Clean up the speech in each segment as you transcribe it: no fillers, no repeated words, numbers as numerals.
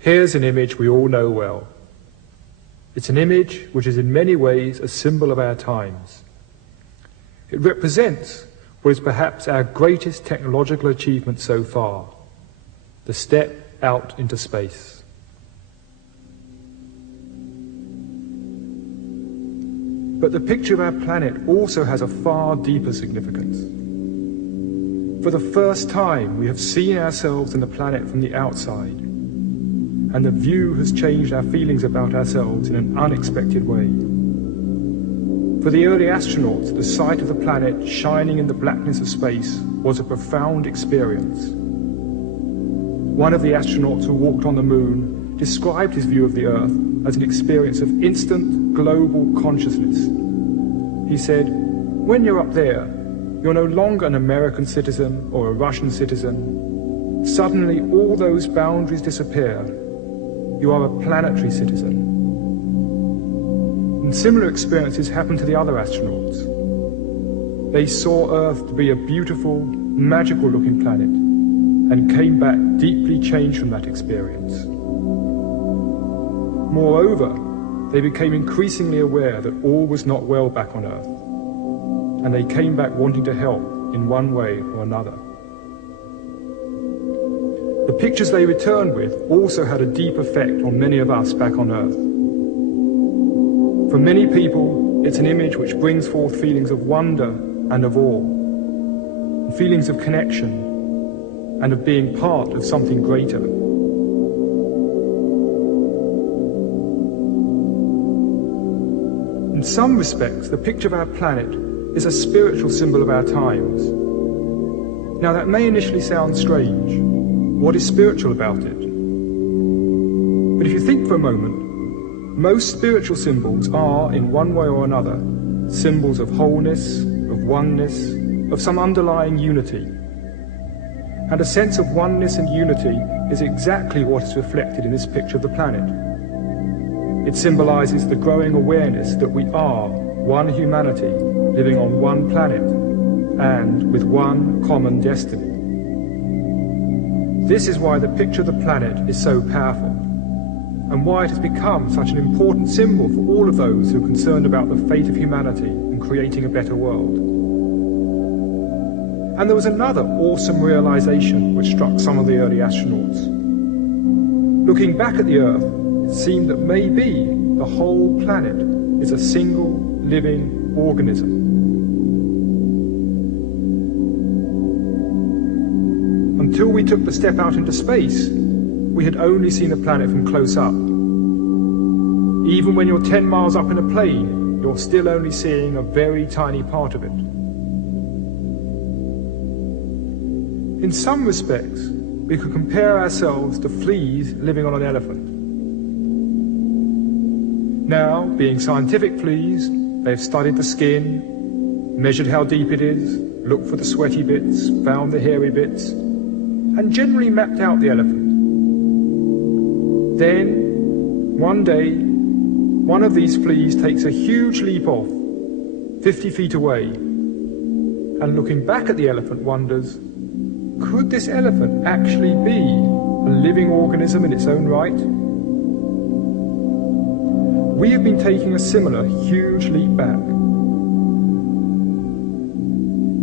Here's an image we all know well. It's an image which is in many ways a symbol of our times. It represents what is perhaps our greatest technological achievement so far, the step out into space. But the picture of our planet also has a far deeper significance. For the first time, we have seen ourselves and the planet from the outside, and the view has changed our feelings about ourselves in an unexpected way. For the early astronauts, the sight of the planet shining in the blackness of space was a profound experience. One of the astronauts who walked on the moon described his view of the Earth as an experience of instant global consciousness. He said, "When you're up there, you're no longer an American citizen or a Russian citizen. Suddenly all those boundaries disappear. You are a planetary citizen." And similar experiences happened to the other astronauts. They saw Earth to be a beautiful, magical-looking planet and came back deeply changed from that experience. Moreover, they became increasingly aware that all was not well back on Earth, and they came back wanting to help in one way or another. The pictures they returned with also had a deep effect on many of us back on Earth. For many people, it's an image which brings forth feelings of wonder and of awe, and feelings of connection and of being part of something greater. In some respects, the picture of our planet is a spiritual symbol of our times. Now that may initially sound strange. What is spiritual about it? But if you think for a moment, most spiritual symbols are, in one way or another, symbols of wholeness, of oneness, of some underlying unity. And a sense of oneness and unity is exactly what is reflected in this picture of the planet. It symbolizes the growing awareness that we are one humanity living on one planet and with one common destiny. This is why the picture of the planet is so powerful, and why it has become such an important symbol for all of those who are concerned about the fate of humanity and creating a better world. And there was another awesome realization which struck some of the early astronauts. Looking back at the Earth, it seemed that maybe the whole planet is a single living organism. Until we took the step out into space, we had only seen the planet from close up. Even when you're 10 miles up in a plane, you're still only seeing a very tiny part of it. In some respects, we could compare ourselves to fleas living on an elephant. Now, being scientific fleas, they've studied the skin, measured how deep it is, looked for the sweaty bits, found the hairy bits, and generally mapped out the elephant. Then, one day, one of these fleas takes a huge leap off, 50 feet away, and looking back at the elephant wonders, could this elephant actually be a living organism in its own right? We have been taking a similar huge leap back.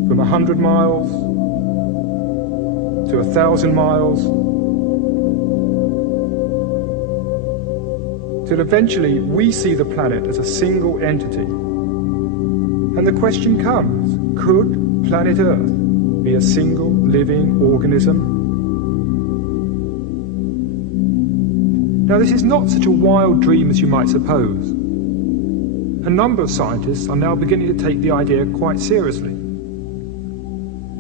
From 100 miles to 1,000 miles, till eventually we see the planet as a single entity. And the question comes, could planet Earth be a single living organism? Now, this is not such a wild dream as you might suppose. A number of scientists are now beginning to take the idea quite seriously.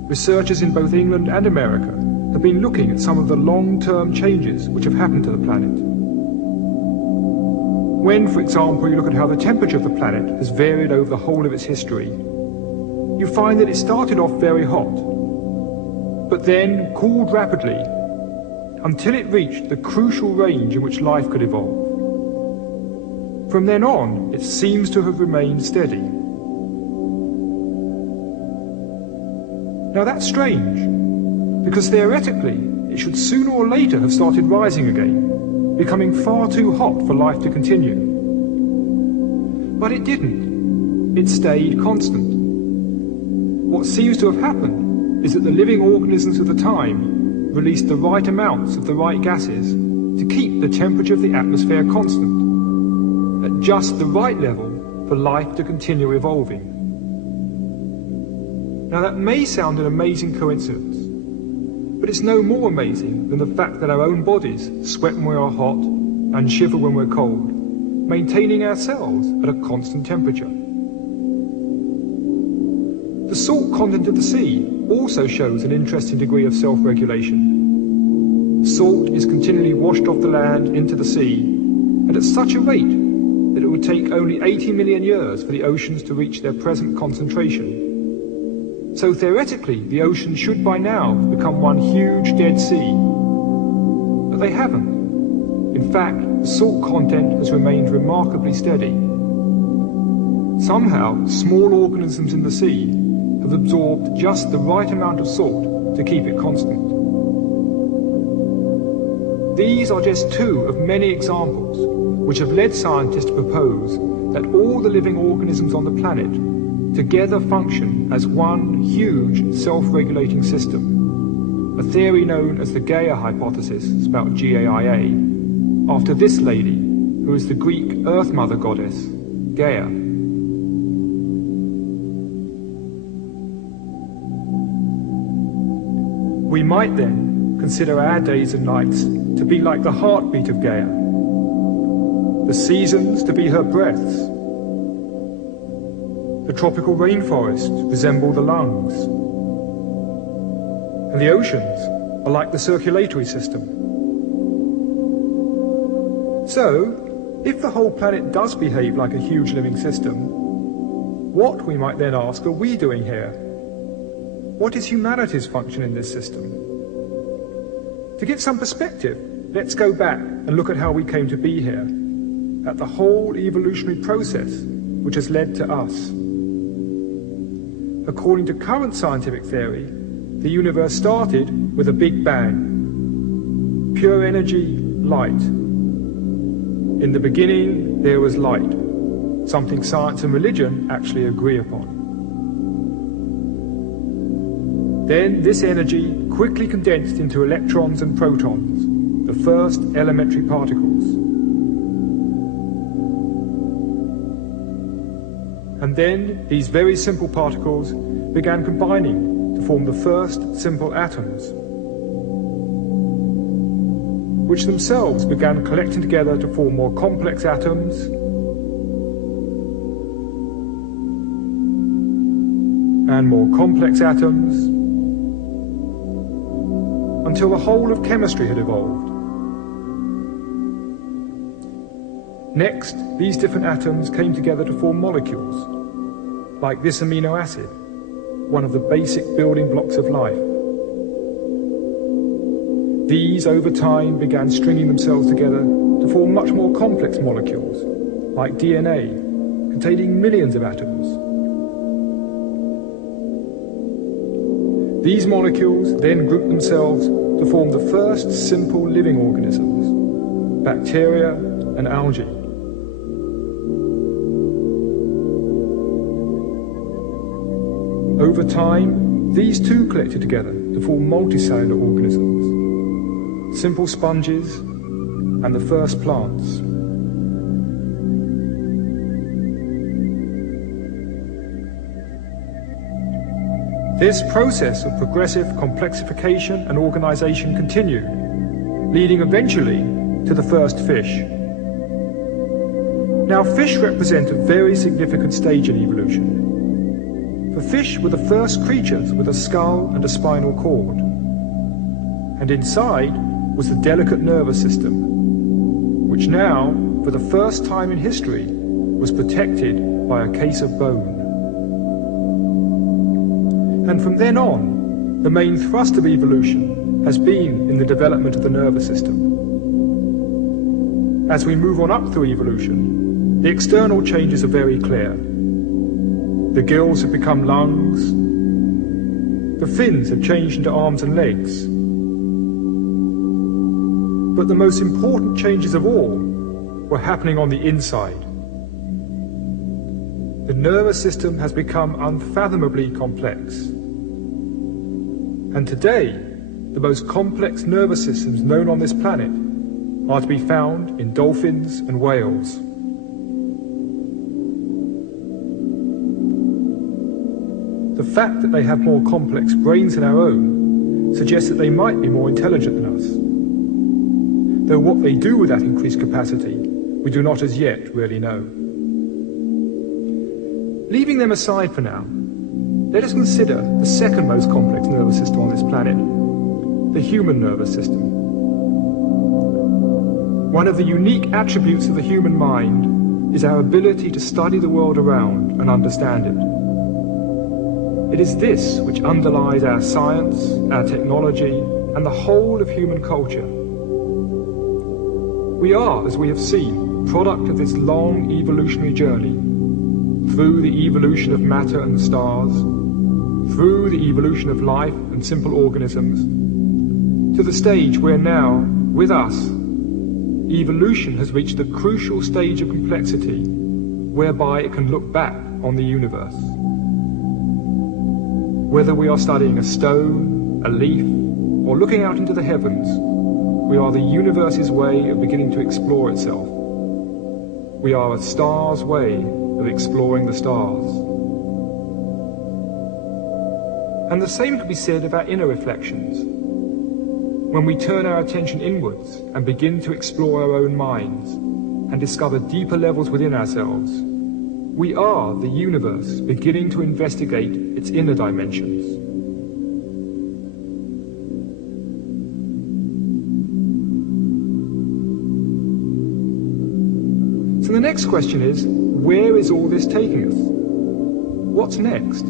Researchers in both England and America have been looking at some of the long-term changes which have happened to the planet. When, for example, you look at how the temperature of the planet has varied over the whole of its history, you find that it started off very hot, but then cooled rapidly until it reached the crucial range in which life could evolve. From then on, it seems to have remained steady. Now that's strange, because theoretically it should sooner or later have started rising again. becoming far too hot for life to continue. But it didn't. It stayed constant. What seems to have happened is that the living organisms of the time released the right amounts of the right gases to keep the temperature of the atmosphere constant, at just the right level for life to continue evolving. Now that may sound an amazing coincidence, but it's no more amazing than the fact that our own bodies sweat when we are hot and shiver when we're cold, maintaining ourselves at a constant temperature. The salt content of the sea also shows an interesting degree of self-regulation. Salt is continually washed off the land into the sea, and at such a rate that it would take only 80 million years for the oceans to reach their present concentration. So theoretically, the oceans should by now become one huge Dead Sea. But they haven't. In fact, the salt content has remained remarkably steady. Somehow, small organisms in the sea have absorbed just the right amount of salt to keep it constant. These are just two of many examples which have led scientists to propose that all the living organisms on the planet together function as one huge self-regulating system, a theory known as the Gaia hypothesis, spelled G-A-I-A, after this lady, who is the Greek Earth Mother goddess, Gaia. We might then consider our days and nights to be like the heartbeat of Gaia, the seasons to be her breaths, the tropical rainforests resemble the lungs, and the oceans are like the circulatory system. So, if the whole planet does behave like a huge living system, what, we might then ask, are we doing here? What is humanity's function in this system? To get some perspective, let's go back and look at how we came to be here, at the whole evolutionary process which has led to us. According to current scientific theory, the universe started with a big bang. Pure energy, light. In the beginning, there was light, something science and religion actually agree upon. Then this energy quickly condensed into electrons and protons, the first elementary particles. And then these very simple particles began combining to form the first simple atoms, which themselves began collecting together to form more complex atoms, and more complex atoms, until the whole of chemistry had evolved. Next, these different atoms came together to form molecules, like this amino acid, one of the basic building blocks of life. These, over time, began stringing themselves together to form much more complex molecules, like DNA, containing millions of atoms. These molecules then grouped themselves to form the first simple living organisms, bacteria and algae. Over time, these too collected together to form multicellular organisms, simple sponges, and the first plants. This process of progressive complexification and organization continued, leading eventually to the first fish. Now, fish represent a very significant stage in evolution. For fish were the first creatures with a skull and a spinal cord, and inside was the delicate nervous system, which now, for the first time in history, was protected by a case of bone. And from then on, the main thrust of evolution has been in the development of the nervous system. As we move on up through evolution, the external changes are very clear. The gills have become lungs, the fins have changed into arms and legs, But the most important changes of all were happening on the inside. The nervous system has become unfathomably complex. And today, the most complex nervous systems known on this planet are to be found in dolphins and whales. The fact that they have more complex brains than our own suggests that they might be more intelligent than us. Though what they do with that increased capacity, we do not as yet really know. Leaving them aside for now, let us consider the second most complex nervous system on this planet, the human nervous system. One of the unique attributes of the human mind is our ability to study the world around and understand it. It is this which underlies our science, our technology, and the whole of human culture. We are, as we have seen, a product of this long evolutionary journey, through the evolution of matter and the stars, through the evolution of life and simple organisms, to the stage where now, with us, evolution has reached the crucial stage of complexity whereby it can look back on the universe. Whether we are studying a stone, a leaf, or looking out into the heavens, we are the universe's way of beginning to explore itself. We are a star's way of exploring the stars. And the same could be said of our inner reflections. When we turn our attention inwards and begin to explore our own minds and discover deeper levels within ourselves, we are the universe beginning to investigate its inner dimensions. So the next question is, where is all this taking us? What's next?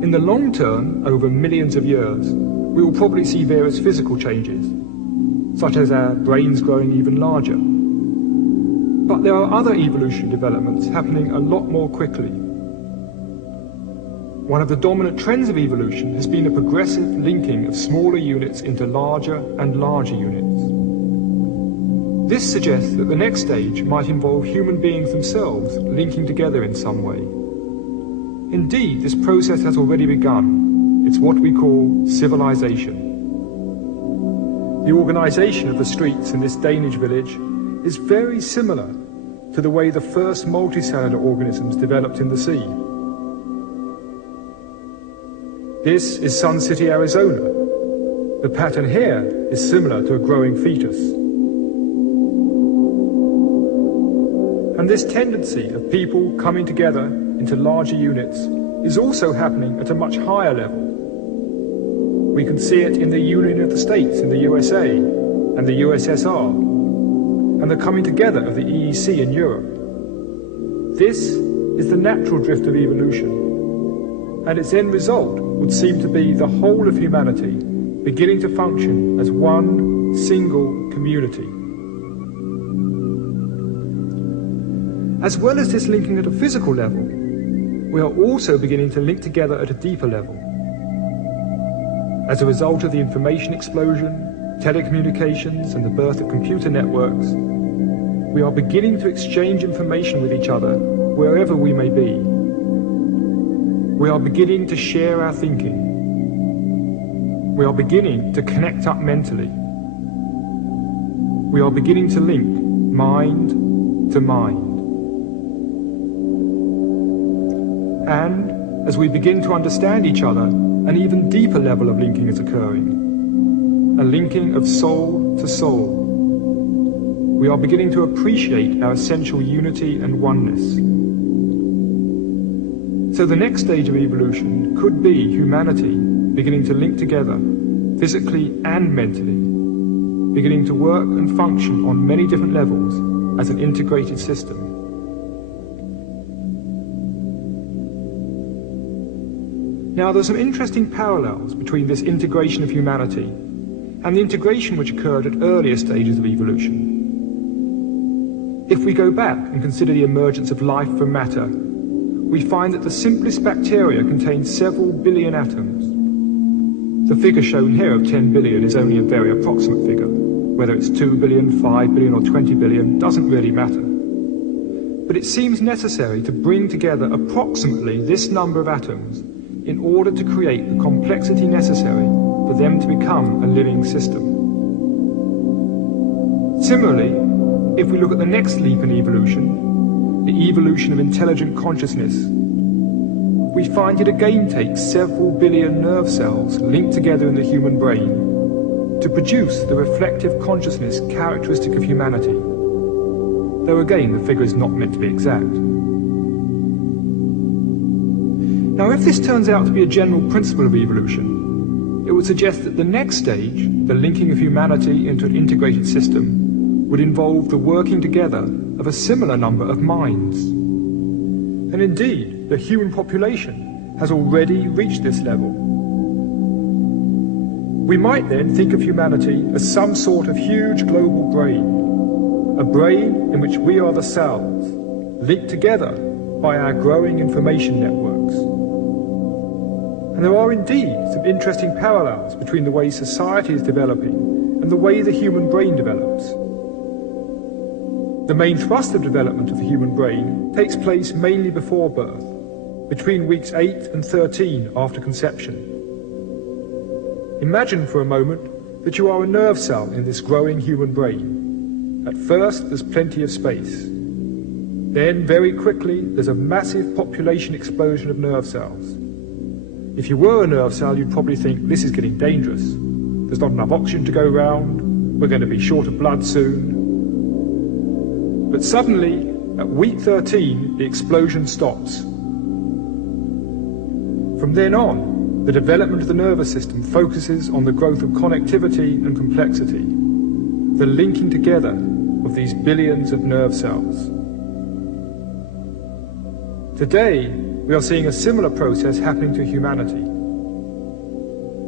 In the long term, over millions of years, we will probably see various physical changes, such as our brains growing even larger. But there are other evolutionary developments happening a lot more quickly. One of the dominant trends of evolution has been a progressive linking of smaller units into larger and larger units. This suggests that the next stage might involve human beings themselves linking together in some way. Indeed, this process has already begun. It's what we call civilization. The organization of the streets in this Danish village is very similar to the way the first multicellular organisms developed in the sea. This is Sun City, Arizona. The pattern here is similar to a growing fetus. And this tendency of people coming together into larger units is also happening at a much higher level. We can see it in the Union of the States in the USA and the USSR, and the coming together of the EEC in Europe. This is the natural drift of evolution, and its end result would seem to be the whole of humanity beginning to function as one single community. As well as this linking at a physical level, we are also beginning to link together at a deeper level. As a result of the information explosion, telecommunications, and the birth of computer networks, we are beginning to exchange information with each other wherever we may be. We are beginning to share our thinking. We are beginning to connect up mentally. We are beginning to link mind to mind. And as we begin to understand each other, an even deeper level of linking is occurring. A linking of soul to soul. We are beginning to appreciate our essential unity and oneness. So the next stage of evolution could be humanity beginning to link together, physically and mentally, beginning to work and function on many different levels as an integrated system. Now, there's some interesting parallels between this integration of humanity and the integration which occurred at earlier stages of evolution. If we go back and consider the emergence of life from matter, we find that the simplest bacteria contain several billion atoms. The figure shown here of 10 billion is only a very approximate figure. Whether it's 2 billion, 5 billion or 20 billion doesn't really matter. But it seems necessary to bring together approximately this number of atoms in order to create the complexity necessary for them to become a living system. Similarly, if we look at the next leap in evolution, the evolution of intelligent consciousness, we find it again takes several billion nerve cells linked together in the human brain to produce the reflective consciousness characteristic of humanity, though again the figure is not meant to be exact. Now, if this turns out to be a general principle of evolution, it would suggest that the next stage, the linking of humanity into an integrated system, would involve the working together of a similar number of minds. And indeed, the human population has already reached this level. We might then think of humanity as some sort of huge global brain, a brain in which we are the cells, linked together by our growing information networks. And there are indeed some interesting parallels between the way society is developing and the way the human brain develops. The main thrust of development of the human brain takes place mainly before birth, between weeks 8 and 13 after conception. Imagine for a moment that you are a nerve cell in this growing human brain. At first, there's plenty of space. Then, very quickly, there's a massive population explosion of nerve cells. If you were a nerve cell, you'd probably think, this is getting dangerous. There's not enough oxygen to go round. We're going to be short of blood soon. But suddenly, at week 13, the explosion stops. From then on, the development of the nervous system focuses on the growth of connectivity and complexity, the linking together of these billions of nerve cells. Today, we are seeing a similar process happening to humanity.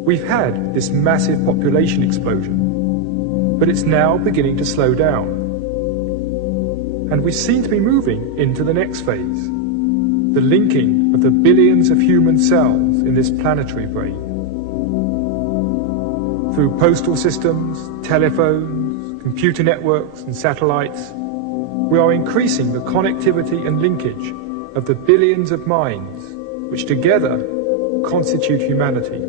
We've had this massive population explosion, but it's now beginning to slow down. And we seem to be moving into the next phase, the linking of the billions of human cells in this planetary brain. Through postal systems, telephones, computer networks and satellites, we are increasing the connectivity and linkage of the billions of minds which together constitute humanity.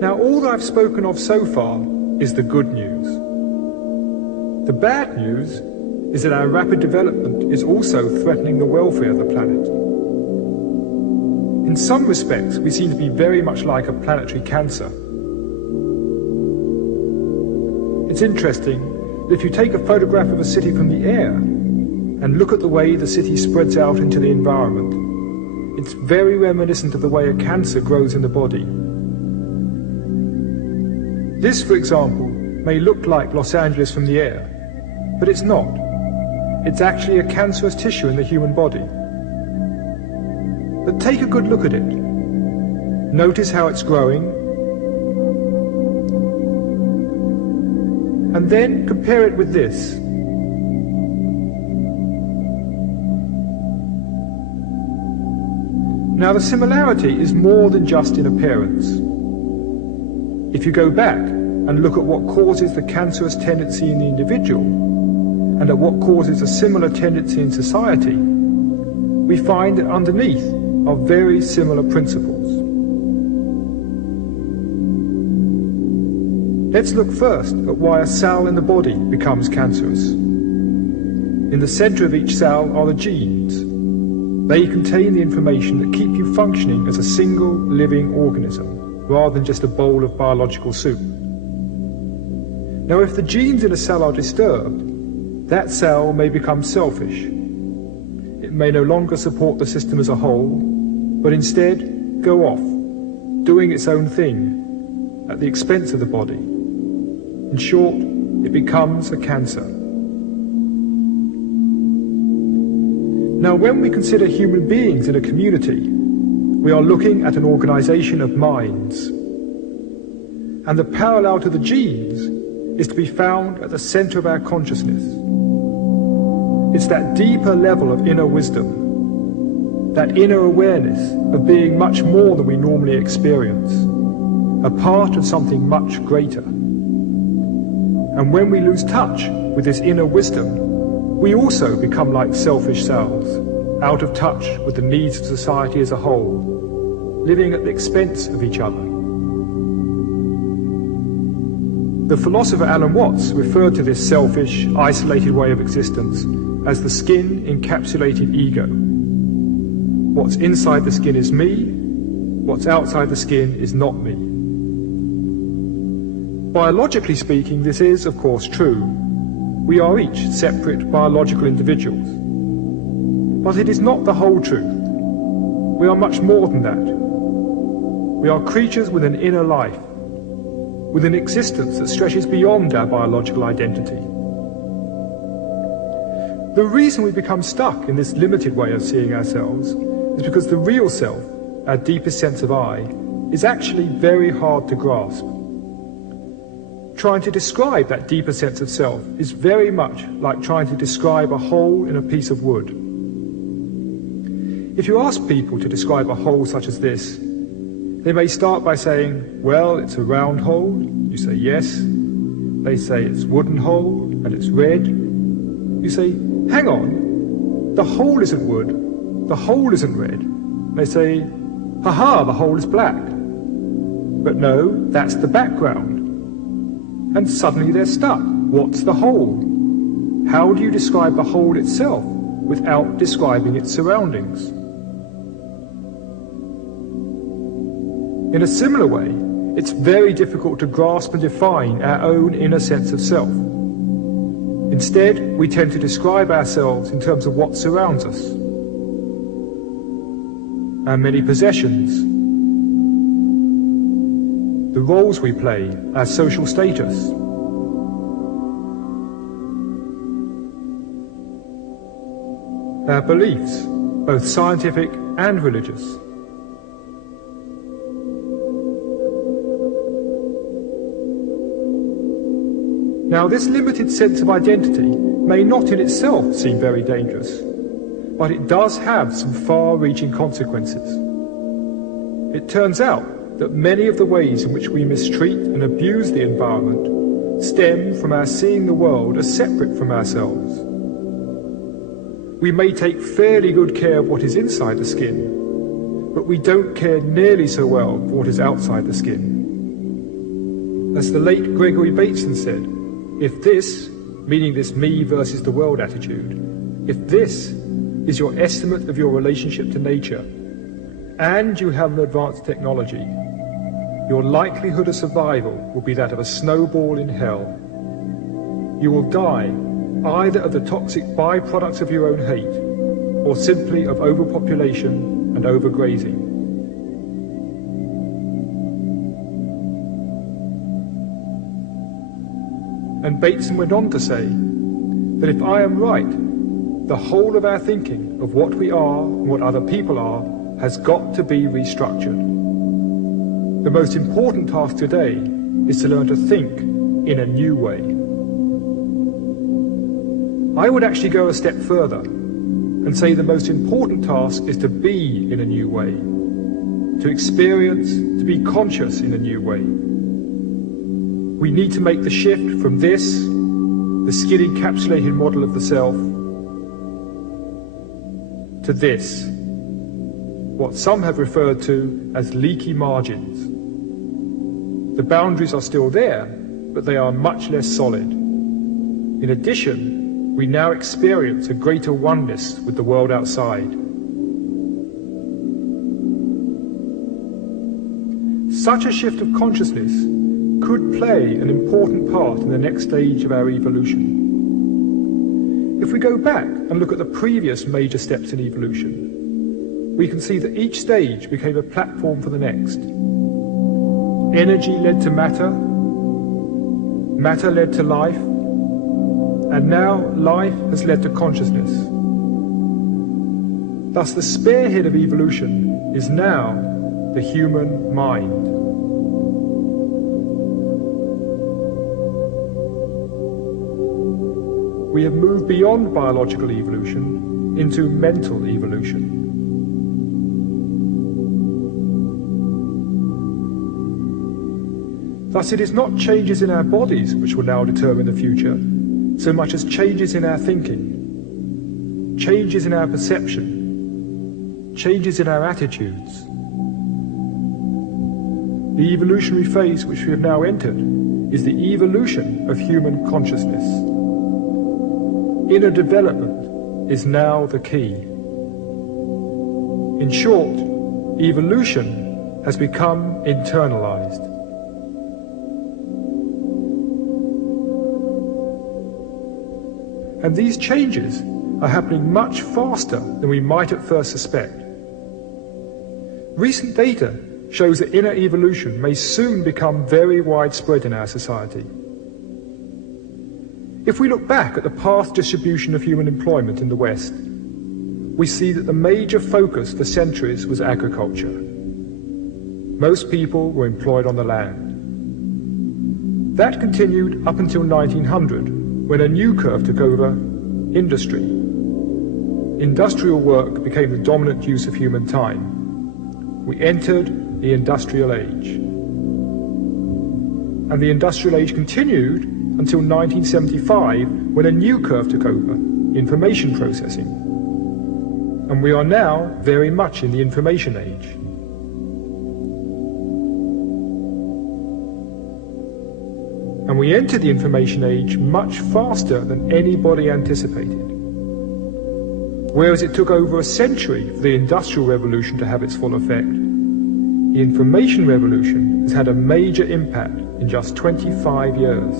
Now, all that I've spoken of so far is the good news. The bad news is that our rapid development is also threatening the welfare of the planet. In some respects, we seem to be very much like a planetary cancer. It's interesting that if you take a photograph of a city from the air and look at the way the city spreads out into the environment, it's very reminiscent of the way a cancer grows in the body. This, for example, may look like Los Angeles from the air, but it's not. It's actually a cancerous tissue in the human body. But take a good look at it. Notice how it's growing, and then compare it with this. Now, the similarity is more than just in appearance. If you go back and look at what causes the cancerous tendency in the individual, and at what causes a similar tendency in society, we find that underneath are very similar principles. Let's look first at why a cell in the body becomes cancerous. In the center of each cell are the genes. They contain the information that keep you functioning as a single living organism, rather than just a bowl of biological soup. Now, if the genes in a cell are disturbed, that cell may become selfish. It may no longer support the system as a whole, but instead go off, doing its own thing, at the expense of the body. In short, it becomes a cancer. Now, when we consider human beings in a community, we are looking at an organization of minds. And the parallel to the genes is to be found at the center of our consciousness. It's that deeper level of inner wisdom, that inner awareness of being much more than we normally experience, a part of something much greater. And when we lose touch with this inner wisdom, we also become like selfish selves, out of touch with the needs of society as a whole, living at the expense of each other. The philosopher Alan Watts referred to this selfish, isolated way of existence as the skin-encapsulated ego. What's inside the skin is me, what's outside the skin is not me. Biologically speaking, this is, of course, true. We are each separate biological individuals. But it is not the whole truth. We are much more than that. We are creatures with an inner life, with an existence that stretches beyond our biological identity. The reason we become stuck in this limited way of seeing ourselves is because the real self, our deepest sense of I, is actually very hard to grasp. Trying to describe that deeper sense of self is very much like trying to describe a hole in a piece of wood. If you ask people to describe a hole such as this, they may start by saying, well, it's a round hole. You say yes. They say it's a wooden hole and it's red. You say, hang on, the hole isn't wood, the hole isn't red. They say, haha, the hole is black. But no, that's the background. And suddenly they're stuck. What's the hole? How do you describe the hole itself without describing its surroundings? In a similar way, it's very difficult to grasp and define our own inner sense of self. Instead, we tend to describe ourselves in terms of what surrounds us. Our many possessions, the roles we play, our social status. Our beliefs, both scientific and religious. Now, this limited sense of identity may not in itself seem very dangerous, but it does have some far-reaching consequences. It turns out that many of the ways in which we mistreat and abuse the environment stem from our seeing the world as separate from ourselves. We may take fairly good care of what is inside the skin, but we don't care nearly so well for what is outside the skin. As the late Gregory Bateson said, if this, meaning this me versus the world attitude, if this is your estimate of your relationship to nature, and you have an advanced technology, your likelihood of survival will be that of a snowball in hell. You will die either of the toxic byproducts of your own hate, or simply of overpopulation and overgrazing. And Bateson went on to say that if I am right, the whole of our thinking of what we are and what other people are has got to be restructured. The most important task today is to learn to think in a new way. I would actually go a step further and say the most important task is to be in a new way, to experience, to be conscious in a new way. We need to make the shift from this, the skin-encapsulated model of the self, to this, what some have referred to as leaky margins. The boundaries are still there, but they are much less solid. In addition, we now experience a greater oneness with the world outside. Such a shift of consciousness could play an important part in the next stage of our evolution. If we go back and look at the previous major steps in evolution, we can see that each stage became a platform for the next. Energy led to matter, matter led to life, and now life has led to consciousness. Thus the spearhead of evolution is now the human mind. We have moved beyond biological evolution into mental evolution. Thus it is not changes in our bodies which will now determine the future, so much as changes in our thinking, changes in our perception, changes in our attitudes. The evolutionary phase which we have now entered is the evolution of human consciousness. Inner development is now the key. In short, evolution has become internalized. And these changes are happening much faster than we might at first suspect. Recent data shows that inner evolution may soon become very widespread in our society. If we look back at the past distribution of human employment in the West, we see that the major focus for centuries was agriculture. Most people were employed on the land. That continued up until 1900, when a new curve took over: industry. Industrial work became the dominant use of human time. We entered the industrial age. And the industrial age continued until 1975, when a new curve took over: information processing. And we are now very much in the information age. And we entered the information age much faster than anybody anticipated. Whereas it took over a century for the Industrial Revolution to have its full effect, the information revolution has had a major impact in just 25 years.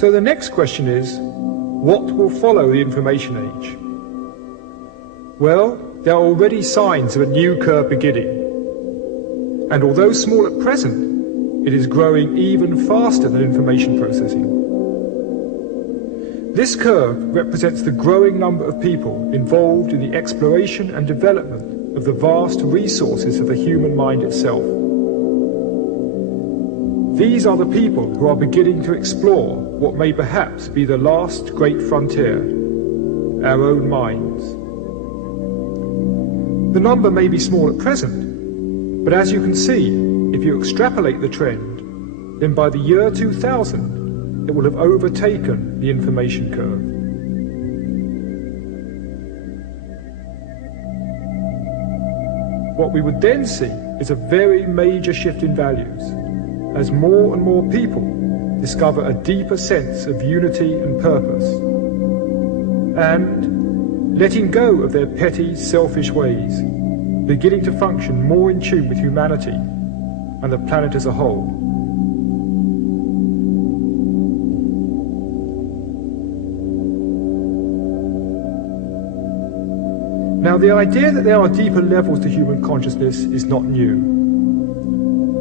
So the next question is, what will follow the information age? Well, there are already signs of a new curve beginning. And although small at present, it is growing even faster than information processing. This curve represents the growing number of people involved in the exploration and development of the vast resources of the human mind itself. These are the people who are beginning to explore what may perhaps be the last great frontier, our own minds. The number may be small at present, but as you can see, if you extrapolate the trend, then by the year 2000, it will have overtaken the information curve. What we would then see is a very major shift in values, as more and more people discover a deeper sense of unity and purpose, and, letting go of their petty, selfish ways, beginning to function more in tune with humanity and the planet as a whole. Now, the idea that there are deeper levels to human consciousness is not new.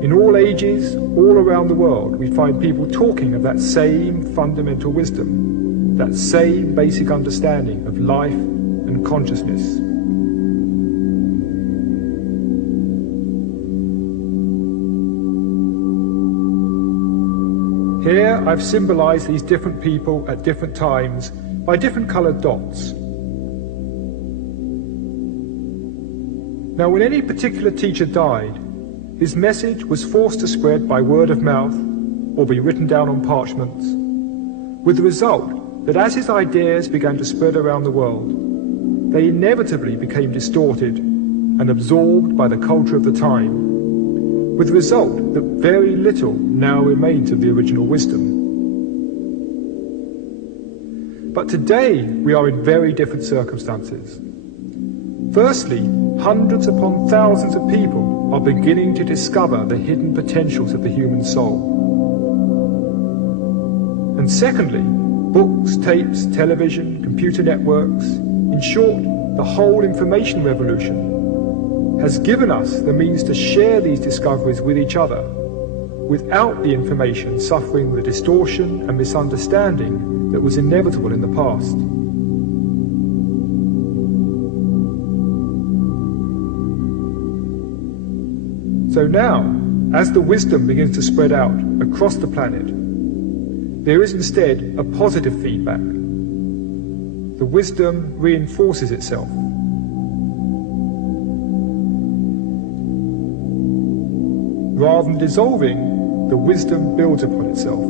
In all ages, all around the world, we find people talking of that same fundamental wisdom, that same basic understanding of life and consciousness. Here I've symbolized these different people at different times by different colored dots. Now, when any particular teacher died, his message was forced to spread by word of mouth or be written down on parchments, with the result that as his ideas began to spread around the world, they inevitably became distorted and absorbed by the culture of the time, with the result that very little now remains of the original wisdom. But today we are in very different circumstances. Firstly, hundreds upon thousands of people are beginning to discover the hidden potentials of the human soul. And secondly, books, tapes, television, computer networks, in short, the whole information revolution, has given us the means to share these discoveries with each other, without the information suffering the distortion and misunderstanding that was inevitable in the past. So now, as the wisdom begins to spread out across the planet, there is instead a positive feedback. The wisdom reinforces itself. Rather than dissolving, the wisdom builds upon itself.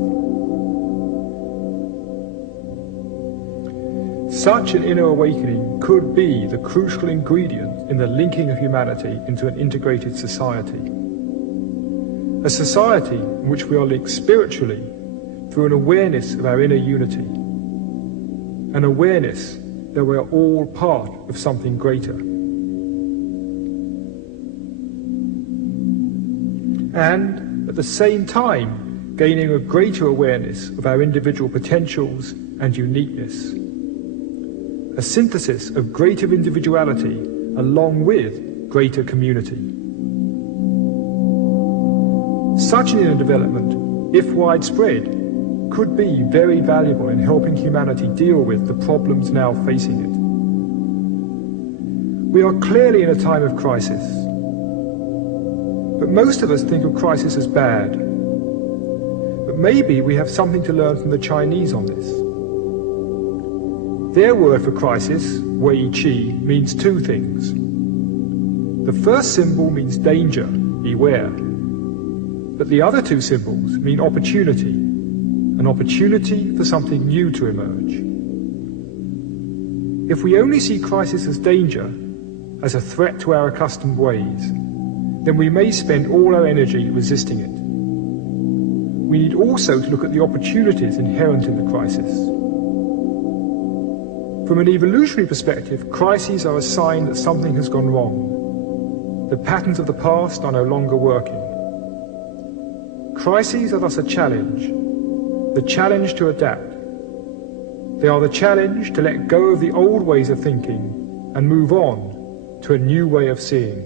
Such an inner awakening could be the crucial ingredient in the linking of humanity into an integrated society. A society in which we are linked spiritually through an awareness of our inner unity, an awareness that we are all part of something greater. And at the same time, gaining a greater awareness of our individual potentials and uniqueness. A synthesis of greater individuality along with greater community. Such an inner development, if widespread, could be very valuable in helping humanity deal with the problems now facing it. We are clearly in a time of crisis, but most of us think of crisis as bad. But maybe we have something to learn from the Chinese on this. Their word for crisis, Wei Qi, means two things. The first symbol means danger, beware. But the other two symbols mean opportunity, an opportunity for something new to emerge. If we only see crisis as danger, as a threat to our accustomed ways, then we may spend all our energy resisting it. We need also to look at the opportunities inherent in the crisis. From an evolutionary perspective, crises are a sign that something has gone wrong. The patterns of the past are no longer working. Crises are thus a challenge, the challenge to adapt. They are the challenge to let go of the old ways of thinking and move on to a new way of seeing.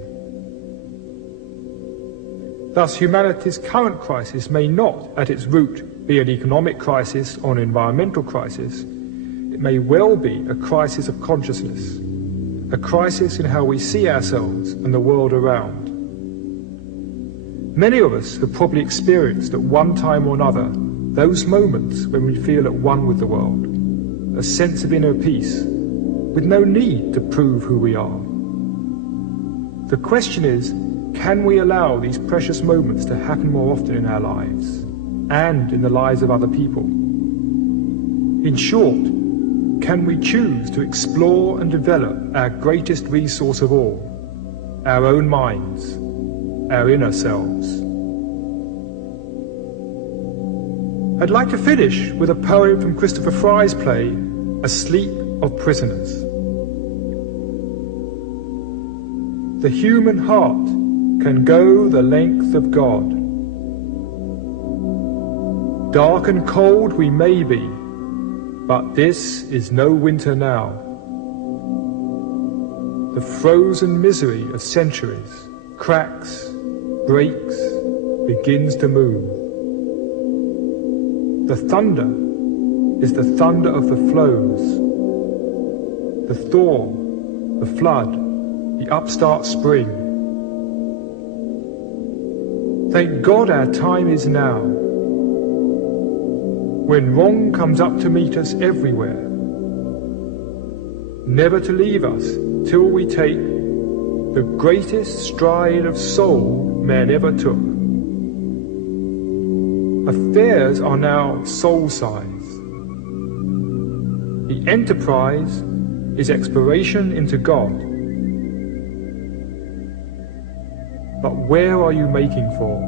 Thus, humanity's current crisis may not, at its root, be an economic crisis or an environmental crisis. It may well be a crisis of consciousness, a crisis in how we see ourselves and the world around. Many of us have probably experienced at one time or another those moments when we feel at one with the world, a sense of inner peace, with no need to prove who we are. The question is, can we allow these precious moments to happen more often in our lives, and in the lives of other people? In short, can we choose to explore and develop our greatest resource of all, our own minds, our inner selves? I'd like to finish with a poem from Christopher Fry's play, Asleep of Prisoners. The human heart can go the length of God. Dark and cold we may be, but this is no winter now. The frozen misery of centuries cracks, breaks, begins to move. The thunder is the thunder of the flows, the thaw, the flood, the upstart spring. Thank God our time is now, when wrong comes up to meet us everywhere, never to leave us till we take the greatest stride of soul man ever took. Affairs are now soul-size. The enterprise is exploration into God. But where are you making for?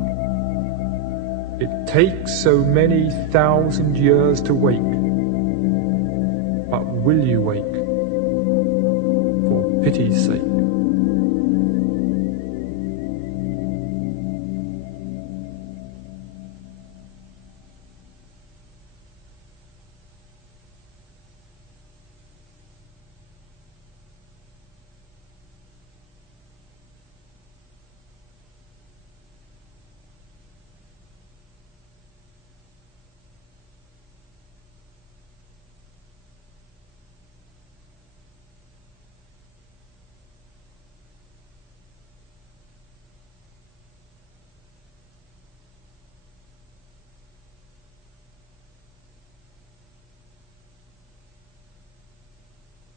It takes so many 1,000 years to wake. But will you wake? For pity's sake.